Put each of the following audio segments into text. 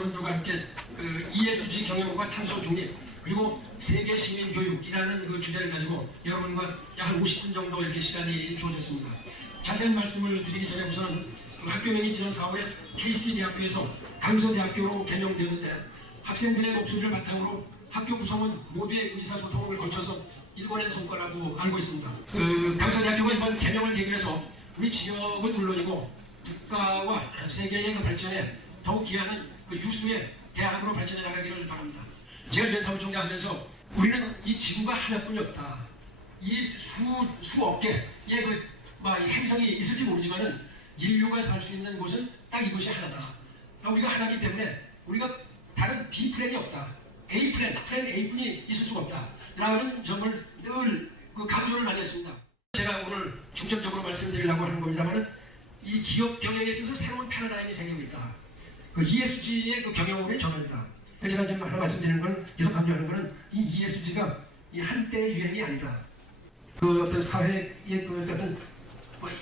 여러분들과 함께 그 ESG 경영과 탄소 중립 그리고 세계 시민 교육이라는 그 주제를 가지고 여러분과 약 한 50분 정도 이렇게 시간이 주어졌습니다. 자세한 말씀을 드리기 전에 우선 그 학교명이 지난 4월에 KC대학교에서 강서대학교로 개명되었는데 학생들의 목소리를 바탕으로 학교 구성원 모두의 의사소통을 거쳐서 일궈낸 성과라고 알고 있습니다. 그 강서대학교가 이번 개명을 계기로 해서 우리 지역은 물론이고 국가와 세계의 그 발전에 더욱 기여하는 그 유수의 대학으로 발전해 나가기를 바랍니다. 제가 유엔 사무총장하면서 우리는 이 지구가 하나뿐이 없다. 이 수억 개의 그 행성이 있을지 모르지만은 인류가 살 수 있는 곳은 딱 이곳이 하나다. 우리가 하나이기 때문에 우리가 다른 B 플랜이 없다. A 플랜 A뿐이 있을 수가 없다. 라는 점을 늘 그 강조를 많이 했습니다. 제가 오늘 중점적으로 말씀드리려고 하는 겁니다만은 이 기업 경영에 있어서 새로운 패러다임이 생기고 있다. 그 ESG의 그 경영으로의 전환이다. 제가 지금 하나 말씀드리는 건 계속 강조하는 것은 이 ESG가 이 한때의 유행이 아니다. 그 어떤 사회의 그 어떤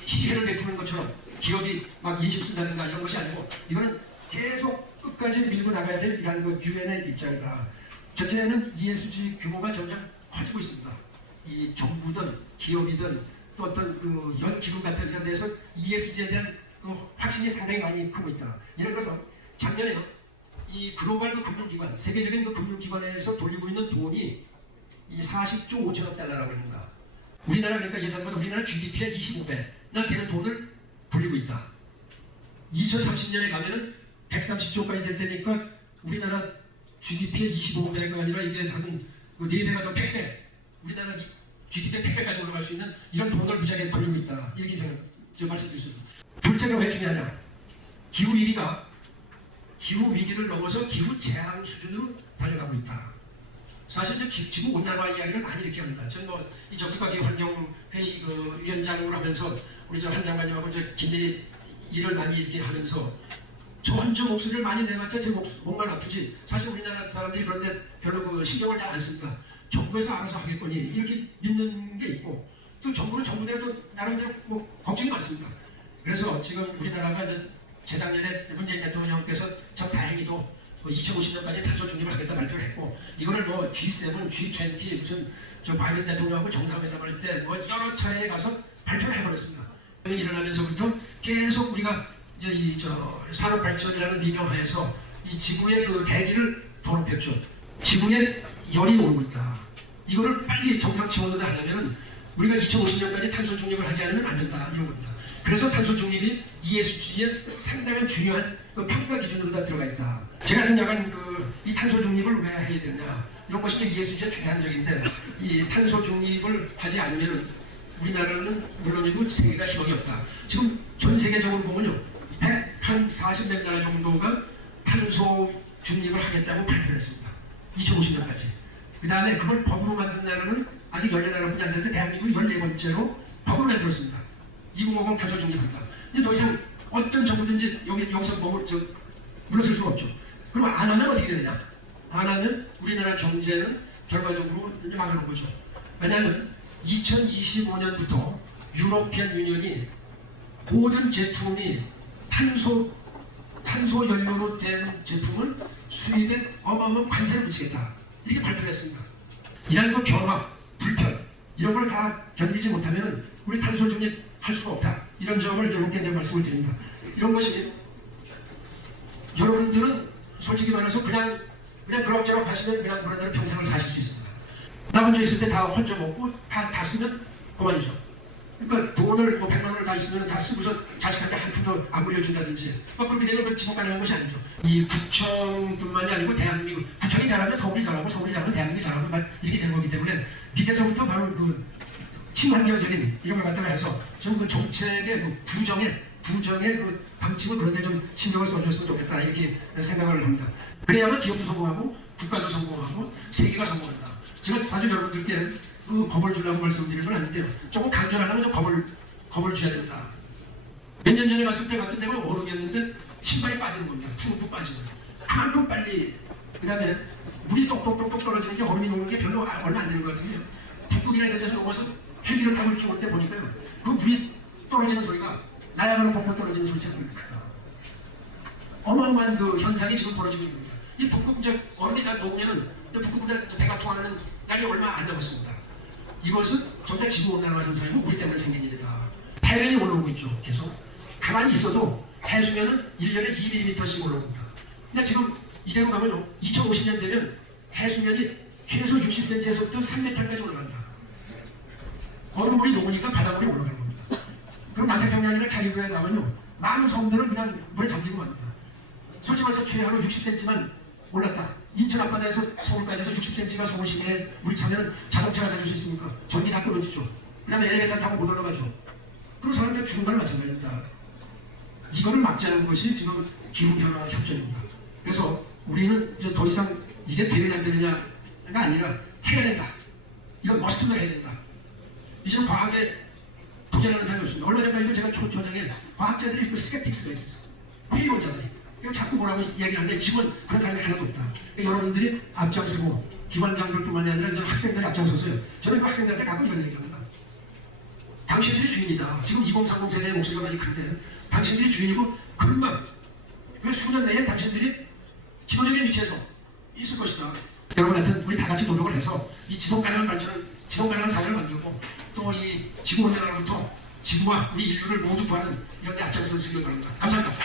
희해를 베푸는 것처럼 기업이 막 인식 쓴다든가 이런 것이 아니고 이거는 계속 끝까지 밀고 나가야 될 이러한 그 유엔의 입장이다. 전체는 ESG 규모가 점점 커지고 있습니다. 이 정부든 기업이든 또 어떤 그 연기금 같은 이런 데서 ESG에 대한 그 확신이 상당히 많이 크고 있다. 예를 들어서 작년에 이 글로벌 그 금융기관, 세계적인 그 금융기관에서 돌리고 있는 돈이 이 40조 5천억 달러라고 합니다. 우리나라 그러니까 예산보다 우리나라 GDP의 25배나 되는 돈을 불리고 있다. 2030년에 가면은 130조까지 될 때니까 우리나라 GDP의 25배가 아니라 이게 한 4배가 더 100배, 우리나라 GDP의 100배까지 올라갈 수 있는 이런 돈을 무지하게 돌리고 있다. 이렇게 말씀드렸습니다. 둘째가 왜 중요하냐? 기후 위기를 넘어서 기후 재앙 수준으로 달려가고 있다. 사실 지구 온난화 이야기를 많이 이렇게 합니다. 저는 이 국가기후환경회의 그 위원장을 하면서 우리 한 장관님하고 긴밀히 일을 많이 이렇게 하면서 저 혼자 목소리를 많이 내봤자 제 몸만 아프지. 사실 우리나라 사람들이 그런데 별로 그 신경을 잘 안 씁니다. 정부에서 알아서 하겠거니 이렇게 믿는 게 있고 또 정부는 정부대로 또 나름대로 걱정이 많습니다. 그래서 지금 우리나라가 재작년에 문재인 대통령께서 참 다행히도 2050년까지 탄소 중립을 하겠다 발표를 했고 이거를 G7, G20 무슨 바이든 대통령하고 정상회담을 할 때 여러 차례에 가서 발표를 해버렸습니다. 일어나면서부터 계속 우리가 이제 산업 발전이라는 미명하에서 이 지구의 그 대기를 더럽혔죠. 지구에 열이 오고 있다. 이거를 빨리 정상 차원으로 하려면 우리가 2050년까지 탄소 중립을 하지 않으면 안 된다 이런 겁니다. 그래서 탄소 중립이 ESG에 상당한 중요한 그 평가 기준으로 다 들어가 있다. 제가 같은 약간 이 탄소 중립을 왜 해야 되느냐 이런 것이 ESG의 중요한 적인데 이 탄소 중립을 하지 않으면 우리나라는 물론이고 세계가 희망이 없다. 지금 전 세계적으로 보면요, 140몇 나라 정도가 탄소 중립을 하겠다고 발표했습니다. 2050년까지. 그 다음에 그걸 법으로 만든 나라는 아직 14나라뿐이 안 되는데 대한민국이 14번째로 법으로 만들었습니다. 2050 탄소 중립한다. 근데 더 이상 어떤 정부든지 여기서 물러설 수가 없죠. 그럼 안 하면 어떻게 되느냐? 안 하면 우리나라 경제는 결과적으로 이제 망하는 거죠. 왜냐하면 2025년부터 유로피안 유니언이 모든 제품이 탄소 연료로 된 제품을 수입에 어마어마한 관세를 붙이겠다. 이렇게 발표를 했습니다. 이런 거 변화, 불편 이런 걸 다 견디지 못하면 우리 탄소 중립 할 수가 없다. 이런 점을 여러분께 말씀을 드립니다. 이런 것이 여러분들은 솔직히 말해서 그냥 그럭저럭 하시면 그냥 그런 대로 평생을 사실 수 있습니다. 나 혼자 있을 때 다 혼자 먹고 다 쓰면 그만이죠. 그러니까 돈을 100만 원을 다 있으면 다 쓰고서 자식한테 한 푼도 안 물려준다든지 그렇게 되면 그 지속 가능한 것이 아니죠. 이 구청뿐만이 아니고 대한민국 구청이 잘하면 서울이 잘하고 서울이 잘하면 대한민국이 잘하고 이렇게 되는 거기 때문에 밑에서부터 바로 그 친환경적인 이런 걸 갖다가 해서 좀 그 정책의 그 부정의 그 방침을 그런 데 좀 신경을 써주셨으면 좋겠다 이렇게 생각을 합니다. 그래야만 기업도 성공하고 국가도 성공하고 세계가 성공한다. 제가 사실 여러분들께 그 겁을 주려고 말씀드리는 건 아닌데요. 조금 강조를 하면 좀 겁을 줘야 된다. 몇 년 전에 갔을 때 같은 데가 얼음이었는데 신발이 빠지는 겁니다. 푹푹 빠지는. 그만큼 빨리. 그 다음에 물이 똑똑똑똑 떨어지는 게 얼음이 녹는 게 별로 얼마 안 되는 것 같은데요. 북극이나 이런 데서 녹아서 헬기를 타고 이렇게 올 때 보니까요. 그 물이 떨어지는 소리가 나야가라 폭포 떨어지는 소리처럼 크다. 어마어마한 그 현상이 지금 벌어지고 있는 겁니다. 이 북극 이제 얼음이 다 녹으면은 북극 배가 통하는 날이 얼마 안 남았습니다. 이것은 정작 지구온난화 현상이고 우리 때문에 생긴 일이다. 해변이 올라오고 있죠. 계속 가만히 있어도 해수면은 1년에 2mm씩 올라옵니다. 근데 지금 이대로 가면요 2050년 되면 해수면이 최소 60cm에서부터 3m까지 올라간다. 얼음물이 녹으니까 바닷물이 올라가는 겁니다. 그럼 남태평양이나 카리브해에 가면요 많은 섬들은 그냥 물에 잠기고 맙니다. 솔직히 말해서 최하로 60cm만 올랐다. 인천 앞바다에서 서울까지 해서 60cm가 서울 시내에 물이 차면 자동차가 다닐 수 있습니까? 전기 다 끊어지죠. 그 다음에 엘리베이터 타고 못 올라가죠. 그럼 사람들 죽은 거랑 마찬가지입니다. 이거를 막자는 것이 지금 기후변화 협정입니다. 그래서 우리는 이제 더 이상 이게 되느냐 안 되느냐가 아니라 해야 된다. 이건 머스트가 해야 된다. 이제는 과학에 도전하는 사람이 없습니다. 얼마 전까지도 제가 초저장에 과학자들이 그 스케틱스가 있었어요. 회의론자들이. 이거 자꾸 뭐라고 얘기하는데 지금은 그런 사람이 하나도 없다. 그러니까 여러분들이 앞장서고 기관장들뿐만이 아니라 이제 학생들이 앞장서서요. 저는 그 학생들한테 가끔 이런 얘기합니다. 당신들이 주인이다. 지금 2030 세대의 목소리가 많이 큰데 당신들이 주인이고 금방 그 수년 내에 당신들이 지도적인 위치에서 있을 것이다. 여러분한테 우리 다 같이 노력을 해서 이 지속가능한 발전을 지속가능한 사회를 만들고 또 이 지구온난화로부터 지구와 우리 인류를 모두 구하는 이런 데 앞장서시길 바랍니다. 감사합니다.